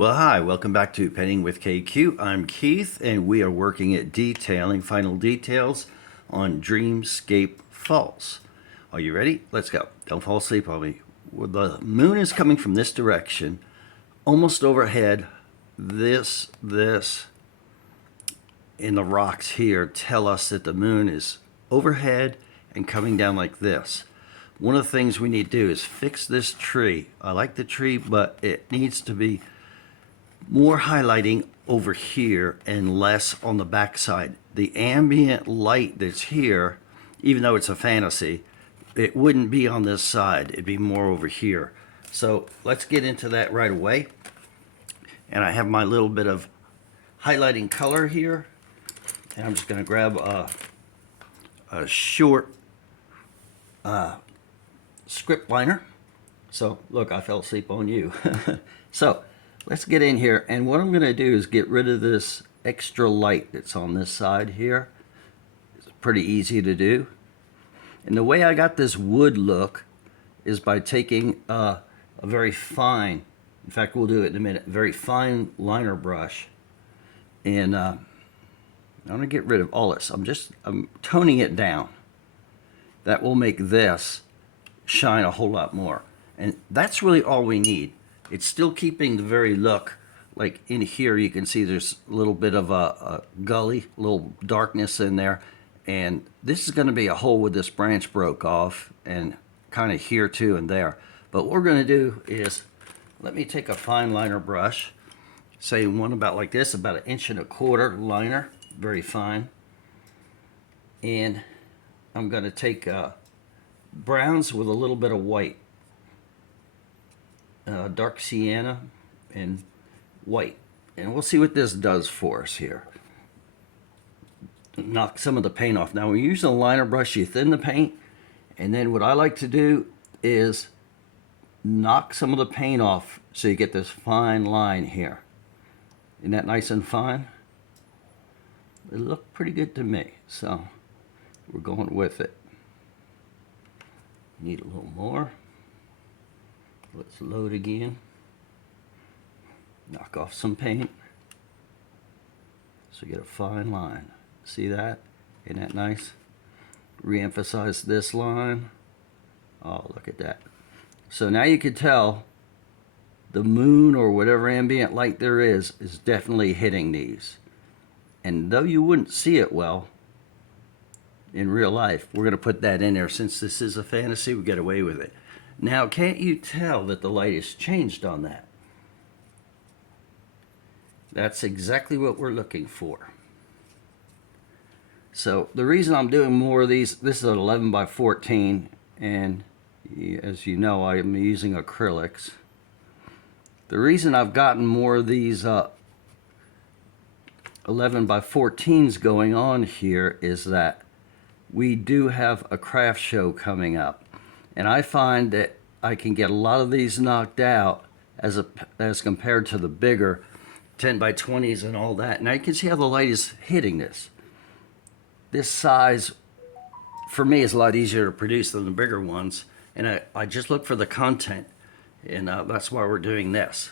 Well, hi, welcome back to Painting with KQ. I'm Keith, and we are working at detailing final details on Dreamscape Falls. Are you ready? Let's go. Don't fall asleep on me. Well, the moon is coming from this direction, almost overhead. This, and the rocks here tell us that the moon is overhead and coming down like this. One of the things we need to do is fix this tree. I like the tree, but it needs to be more highlighting over here and less on the back side. The ambient light that's here, even though it's a fantasy, it wouldn't be on this side. It'd be more over here. So let's get into that right away. And I have my little bit of highlighting color here. And I'm just going to grab a short script liner. So look, I fell asleep on you. So let's get in here, and what I'm going to do is get rid of this extra light that's on this side here. It's pretty easy to do. And the way I got this wood look is by taking a very fine, in fact we'll do it in a minute, very fine liner brush. And I'm going to get rid of all this. I'm toning it down. That will make this shine a whole lot more. And that's really all we need. It's still keeping the very look. Like in here you can see there's a little bit of a gully, a little darkness in there. And this is going to be a hole where this branch broke off, and kind of here too and there. But what we're going to do is, let me take a fine liner brush, say one about like this, about 1.25 inch liner, very fine. And I'm going to take browns with a little bit of white. Dark sienna and white, and we'll see what this does for us here. Knock some of the paint off. Now when you're using a liner brush, you thin the paint, and then what I like to do is knock some of the paint off so you get this fine line here. Isn't that nice and fine? It looked pretty good to me, so we're going with it. Need a little more. Let's load again. Knock off some paint so you get a fine line. See that? Isn't that nice? Re-emphasize this line. Oh, look at that. So now you can tell the moon or whatever ambient light there is definitely hitting these. And though you wouldn't see it well in real life, we're going to put that in there. Since this is a fantasy, we get away with it. Now, can't you tell that the light has changed on that? That's exactly what we're looking for. So the reason I'm doing more of these, this is an 11 by 14, and as you know, I am using acrylics. The reason I've gotten more of these 11 by 14s going on here is that we do have a craft show coming up. And I find that I can get a lot of these knocked out as compared to the bigger 10 by 20s and all that. Now you can see how the light is hitting this. This size, for me, is a lot easier to produce than the bigger ones. And I just look for the content, and that's why we're doing this.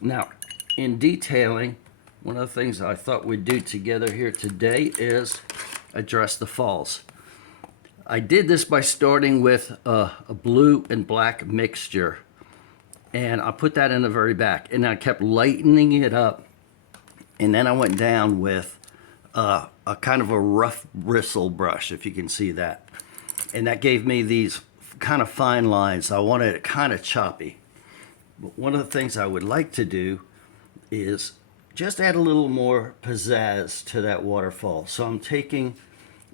Now, in detailing, one of the things I thought we'd do together here today is address the falls. I did this by starting with a blue and black mixture, and I put that in the very back, and I kept lightening it up, and then I went down with a kind of a rough bristle brush, if you can see that, and that gave me these kind of fine lines. I wanted it kind of choppy, but one of the things I would like to do is just add a little more pizzazz to that waterfall. So I'm taking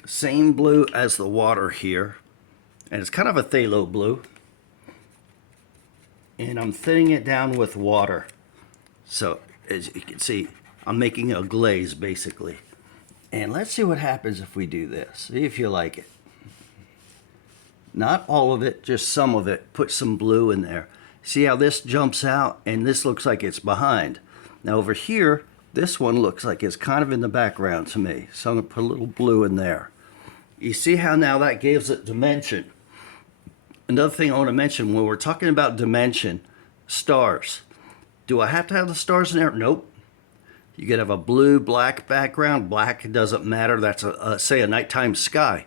same blue as the water here, and it's kind of a phthalo blue, and I'm thinning it down with water. So as you can see, I'm making a glaze basically. And let's see what happens if we do this. See if you like it. Not all of it, just some of it. Put some blue in there. See how this jumps out, and this looks like it's behind. Now over here, this one looks like it's kind of in the background to me. So I'm going to put a little blue in there. You see how now that gives it dimension. Another thing I want to mention, when we're talking about dimension, stars. Do I have to have the stars in there? Nope. You could have a blue, black background. Black, it doesn't matter. That's, say, a nighttime sky.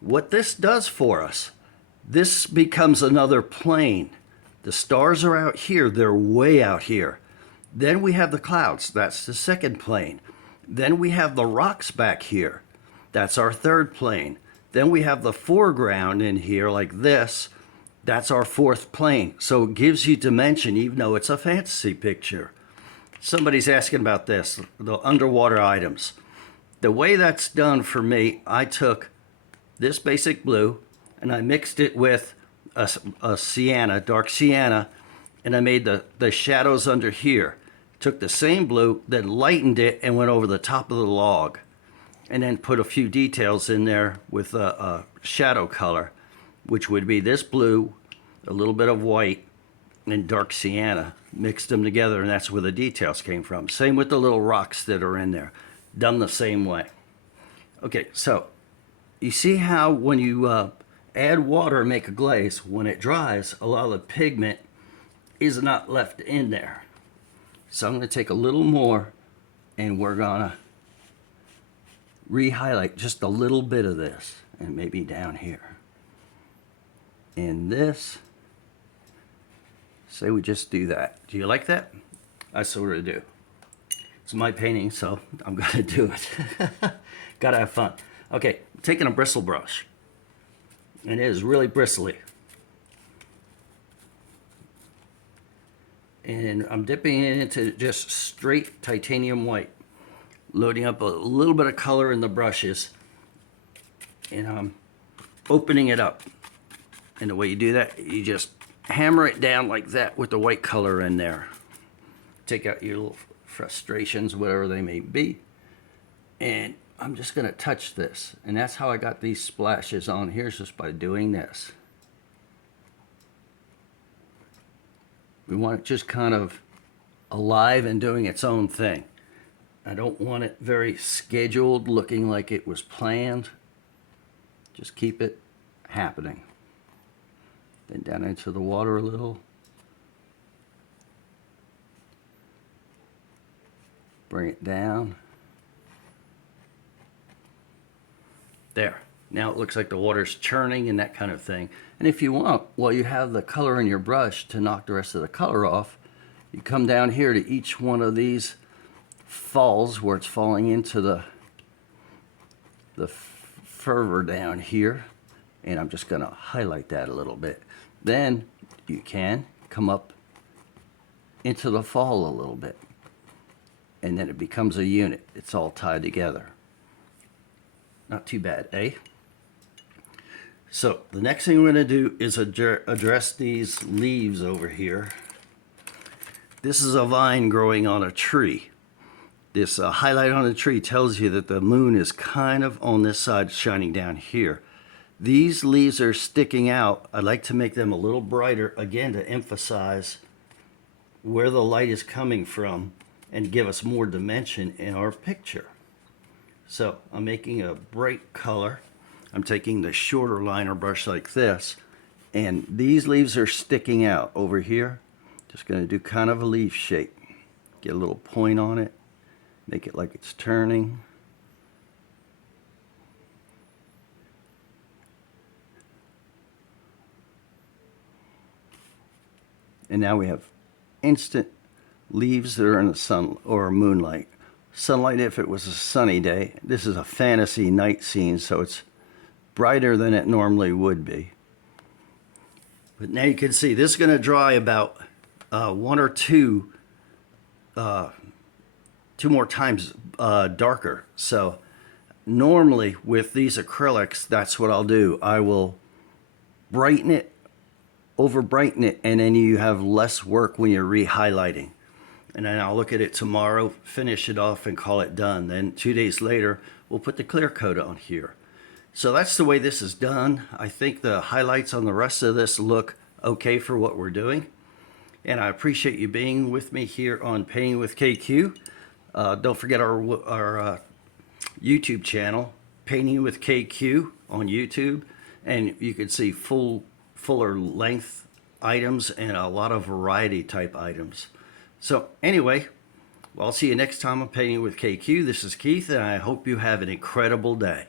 What this does for us, this becomes another plane. The stars are out here. They're way out here. Then we have the clouds. That's the second plane. Then we have the rocks back here. That's our third plane. Then we have the foreground in here like this. That's our fourth plane. So it gives you dimension even though it's a fantasy picture. Somebody's asking about this, the underwater items. The way that's done for me, I took this basic blue and I mixed it with a sienna, dark sienna, and I made the shadows under here. Took the same blue, then lightened it and went over the top of the log. And then put a few details in there with a shadow color, which would be this blue, a little bit of white, and dark sienna. Mixed them together, and that's where the details came from. Same with the little rocks that are in there. Done the same way. Okay, so you see how when you add water and make a glaze, when it dries, a lot of the pigment is not left in there. So I'm going to take a little more, and we're going to re-highlight just a little bit of this, and maybe down here. And this, say we just do that. Do you like that? I sort of do. It's my painting, so I'm gonna do it. Gotta have fun. Okay, I'm taking a bristle brush, and it is really bristly. And I'm dipping it into just straight titanium white, loading up a little bit of color in the brushes, and I'm opening it up. And the way you do that, you just hammer it down like that with the white color in there. Take out your little frustrations, whatever they may be. And I'm just gonna touch this. And that's how I got these splashes on here, just by doing this. We want it just kind of alive and doing its own thing. I don't want it very scheduled, looking like it was planned. Just keep it happening. Then down into the water a little. Bring it down. There. Now it looks like the water's churning and that kind of thing. And if you want, while you have the color in your brush to knock the rest of the color off, you come down here to each one of these falls where it's falling into the fervor down here. And I'm just going to highlight that a little bit. Then you can come up into the fall a little bit. And then it becomes a unit. It's all tied together. Not too bad, eh? So the next thing we're going to do is address these leaves over here. This is a vine growing on a tree. This highlight on the tree tells you that the moon is kind of on this side, shining down here. These leaves are sticking out. I'd like to make them a little brighter, again, to emphasize where the light is coming from and give us more dimension in our picture. So I'm making a bright color. I'm taking the shorter liner brush like this, and these leaves are sticking out over here. Just going to do kind of a leaf shape. Get a little point on it. Make it like it's turning. And now we have instant leaves that are in the sun or moonlight. Sunlight if it was a sunny day. This is a fantasy night scene, so it's brighter than it normally would be. But now you can see this is going to dry about one or two more times darker. So normally with these acrylics, that's what I'll do. I will brighten it, over brighten it, and then you have less work when you're re-highlighting. And then I'll look at it tomorrow, finish it off, and call it done. Then 2 days later, we'll put the clear coat on here. So that's the way this is done. I think the highlights on the rest of this look okay for what we're doing. And I appreciate you being with me here on Painting with KQ. Don't forget our YouTube channel, Painting with KQ on YouTube. And you can see fuller length items and a lot of variety type items. So anyway, well, I'll see you next time on Painting with KQ. This is Keith, and I hope you have an incredible day.